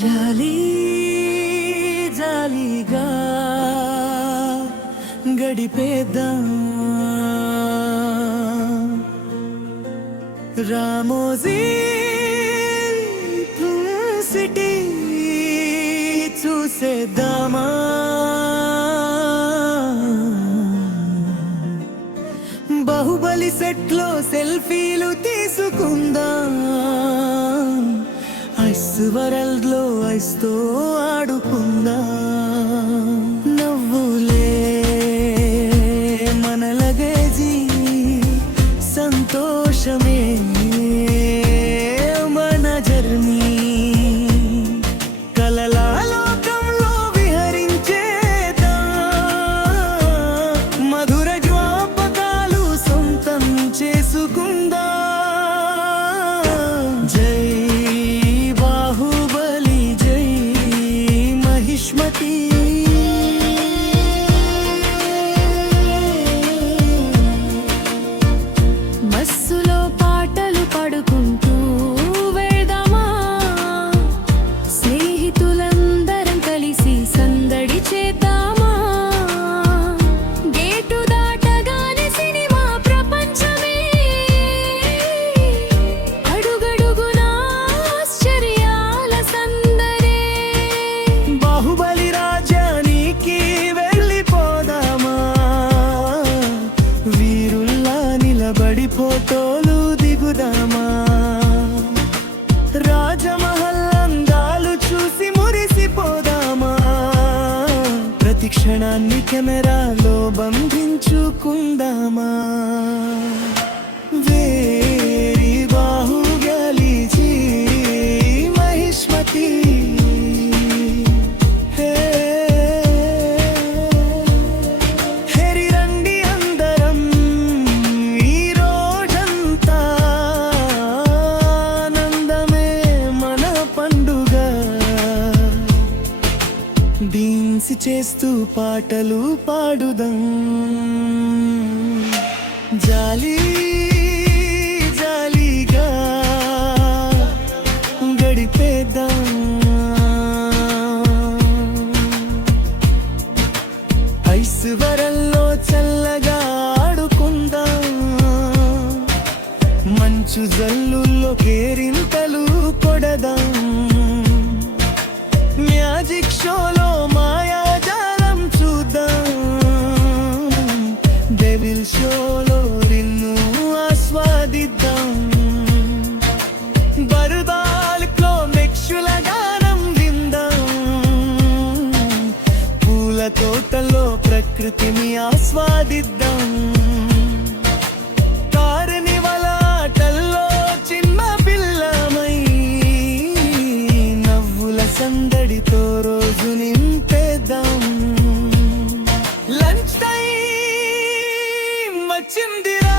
జాలి జాలిగా గడిపేద్దాం రామోజీ సిటీ చూసేద్దామా బాహుబలి సెట్లో సెల్ఫీలు తీసుకుందాం ఐస్ వరల్డ్ లో ఐస్ తో ఆడుకుందాం నవ్వులే మన లగేజీ సంతోషమే మన జర్నీ కలల లోకంలో విహరించేద్దాం మధుర జ్ఞాపకాలు సొంతం చేసుకుందాం జై బాహుబలి జై మహిష్మతి బస్సులో పాటలు పాడుకుంటూ వెళ్దామా స్నేహితులందరం కలిసి సందడి చేద్దామా గేటు దాటగానే సినిమా ప్రపంచమే అడుగడుగునా ఆశ్చర్యాల సందడే బాహుబలి రాజ్యానికి వెళ్ళిపోదామా వీరుల్లా నిలబడి ఫోటోలు దిగుదామా రాజమహల్ అందాలు చూసి మురిసిపోదామా ప్రతి క్షణాన్ని కెమెరాలో బంధించుకుందామా వేరి బాహుబలి జీ మహిష్మతి హెరి రండి అందరం ఈ రోజంతా ఆనందమే మన పండుగ డాన్స్ చేస్తూ పాటలు పాడుదాం జాలి జాలిగా గడిపేద్దాం ఐస్ వరల్లో చల్లగా ఆడుకుందాం మంచు జల్లుల్లో కేరింతలు కొడదాం మ్యాజిక్ షోలో మాయాజాలం చూద్దాం డెవిల్ షోలో నిన్ను ఆస్వాదిద్దాం బర్బాల్క్లో మెక్షుల గానం విందాం పూల తోటలో ప్రకృతిని ఆస్వాదిద్దాం కారనివల ఆటల్లో చిన్న పిల్లమై నవ్వుల సందడితో రోజు నింపేద్దాం లంచ్ టైం వచ్చిందిరా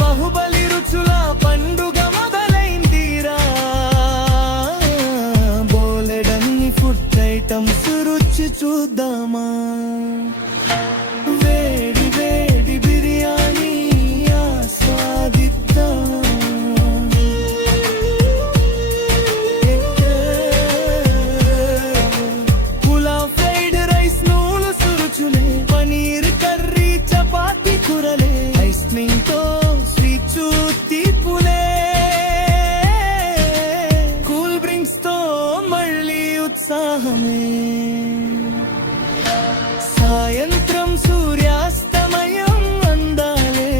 బాహుబలి రుచుల పండుగ మొదలైందిరా బోలెడన్ని ఫుడ్ ఐటమ్స్ రుచి చూద్దామా వేడి వేడి బిర్యానీ ఆస్వాదిద్దాం పులావ్ ఫ్రైడ్ రైస్ నూలు సురుచులే పనీర్ కర్రీ చపాతీ కూరలే ఐస్ క్రీమ్ తో స్వీట్ తీపులే కూల్ డ్రింక్స్ తో మళ్ళీ ఉత్సాహమే సాయంత్రం సూర్యాస్తమయం అందాలే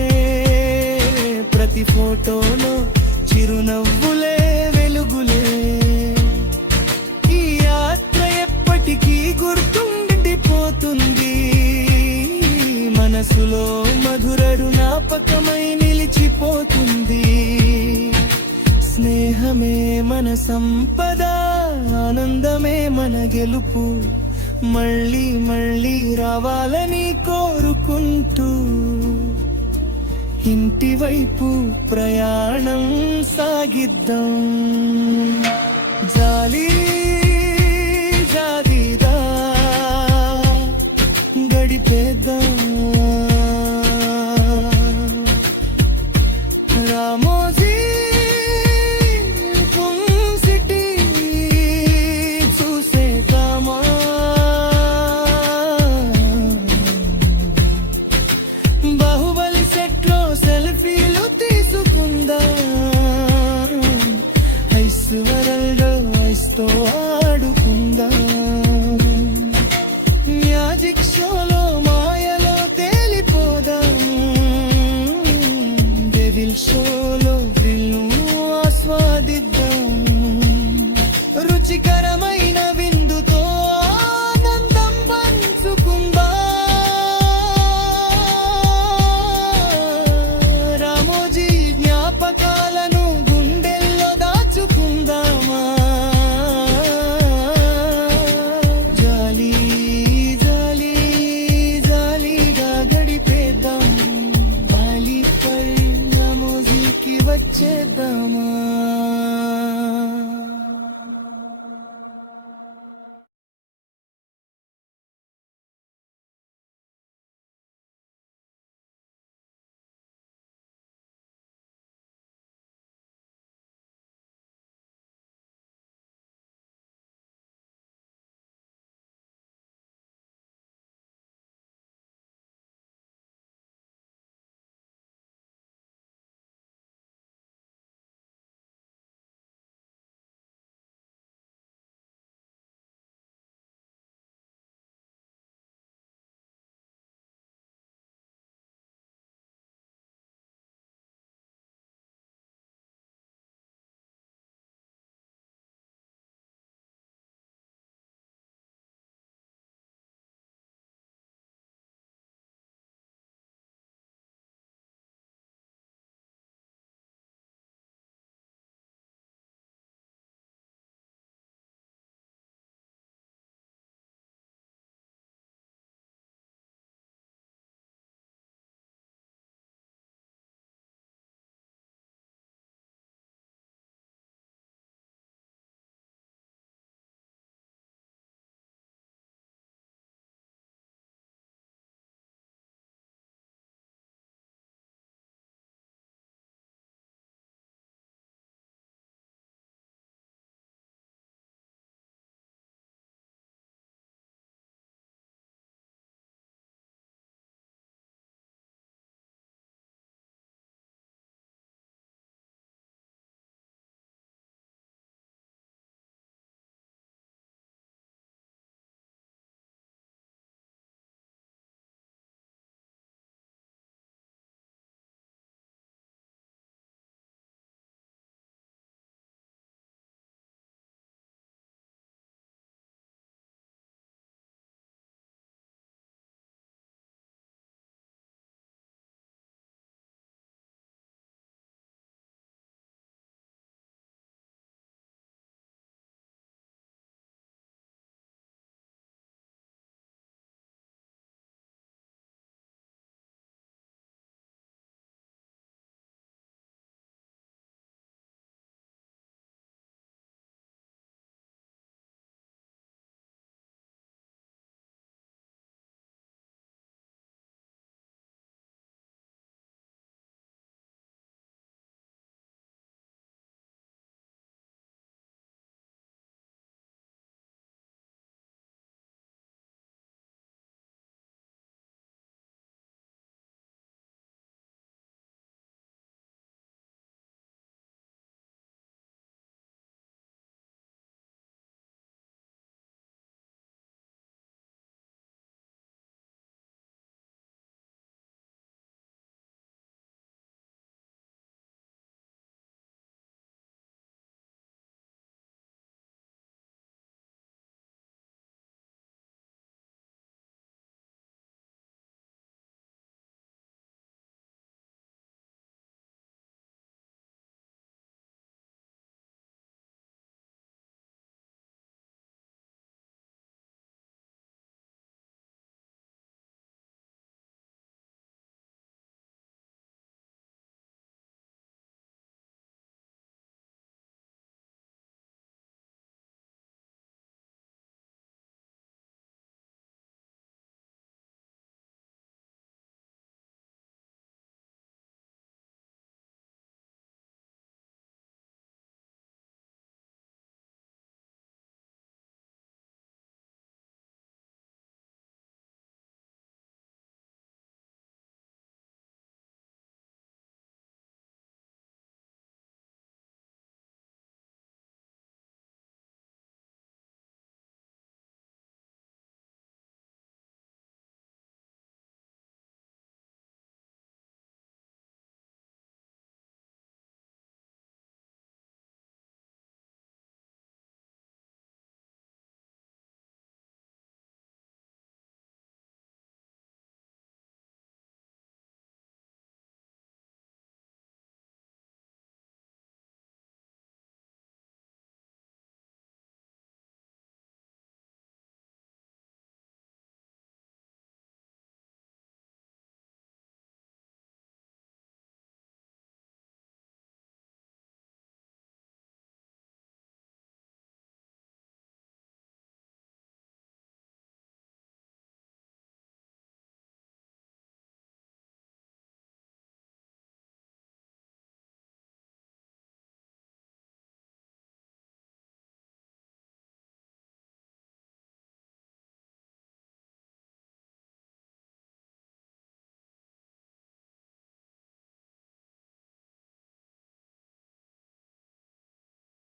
ప్రతి ఫోటోలో చిరునవ్వులే వెలుగులే ఈ యాత్ర ఎప్పటికీ గుర్తుండిపోతుంది మనసులో మధుర జ్ఞాపకమై నిలిచిపోతుంది స్నేహమే మన సంపద ఆనందమే మన గెలుపు మళ్ళీ మళ్ళీ రావాలని కోరుకుంటూ ఇంటి వైపు ప్రయాణం సాగిద్దాం జాలి జాలిగా గడిపేద్దాం రామోజీ బాహుబలి సెట్ లో సెల్ఫీలు తీసుకుందాం ఐశ్వర్యంలో ఐస్తో ఆడుకుందాం మ్యాజిక్ షోలో మాయలో తేలిపోదాం డెవిల్ షో